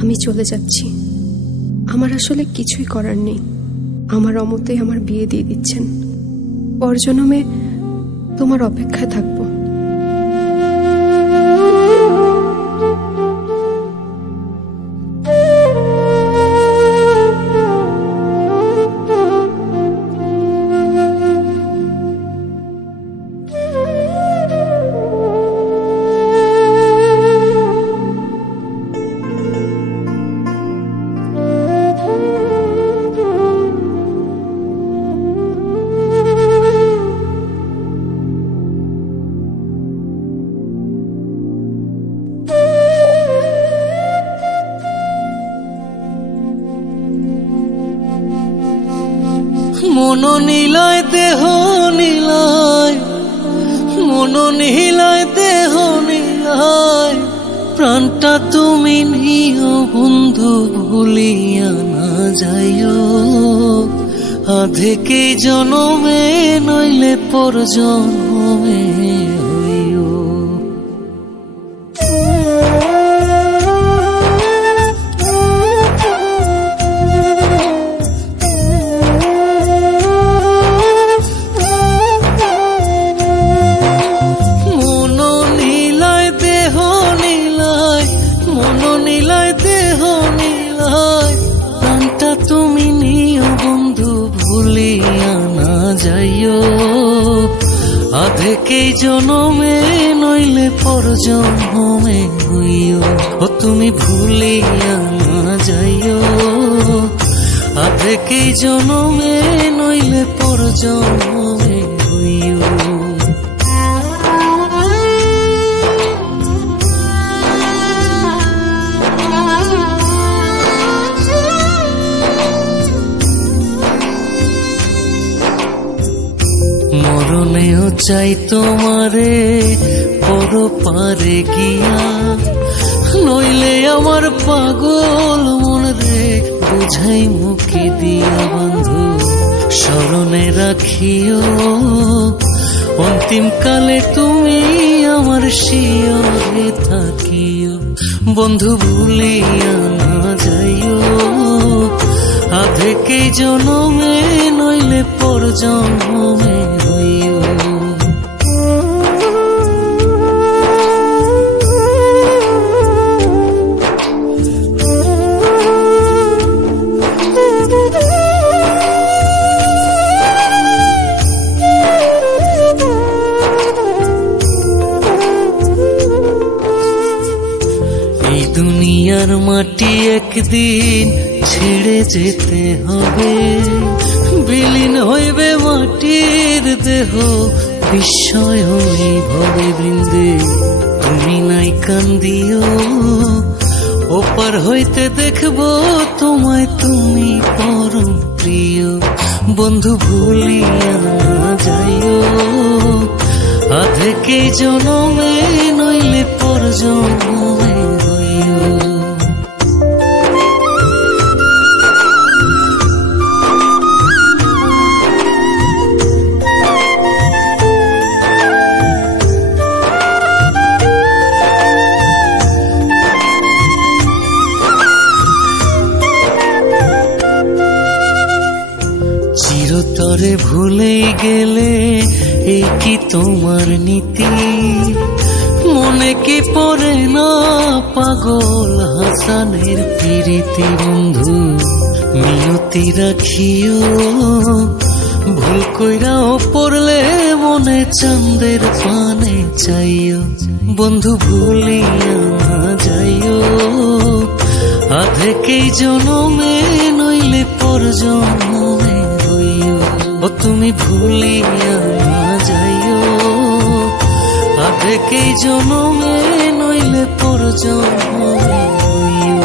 আমি চলে যাচ্ছি। আমার আসলে কিছুই করার নেই। আমার অমতে আমার বিয়ে দিয়ে দিচ্ছেন। পরজন্মে তোমার অপেক্ষায় থাকবো। মন নীলায় দেহ নীলায়, মন নীলায় দেহ নীলায়, প্রাণটা তুমি নিও বন্ধু ভুলিয়া না যাইও। আধেকে জনমে নইলে পর জনমে হইও। তুমি নিও বন্ধু ভুলিয়া না যাইও। আধেকে জনমে নইলে পর জনমে হইও। ও তুমি ভুলিয়া না যাইও। আধেকে জনমে নইলে পর জনমে হইও। মরণেও চাই তোমারে পর পারে গিয়া, নইলে আমার পাগল মন রে বুঝাই মুখে দিয়া। বন্ধু স্মরণে রাখিও, অন্তিম কালে তুমি আমার শিয়রে থাকিও। বন্ধু ভুলিয়া না যাইও। আধেকে জনমে নইলে পর জনমে হইও। এই দুনিয়ার মাটি একদিন ছেড়ে যেতে হবে। বিলীন হইবে মাটির দেহ বিস্ময় ভবে বৃন্দে। তুমি নাই কান্দিও, ওপার হইতে দেখবো তোমায় তুমি পরম প্রিয়। বন্ধু ভুলিয়া না যাইও। আধেকে জনমে নইলে পর জনমে হইও। চিরতরে ভুলে গেলে এই কি তোমার নীতি? মনে কি পড়ে না পাগল হাসানের প্রীতি? বন্ধু মিনতি রাখিও, ভুল কইরাও পড়লে মনে চাঁদের পানে চাইও। বন্ধু ভুলিয়া না যাইও। আধেকে জনমে নইলে পর জনমে হইও। ও তুমি ভুলিয়া না যাইও। আধেকে জনমে নইলে পর জনমে হইও।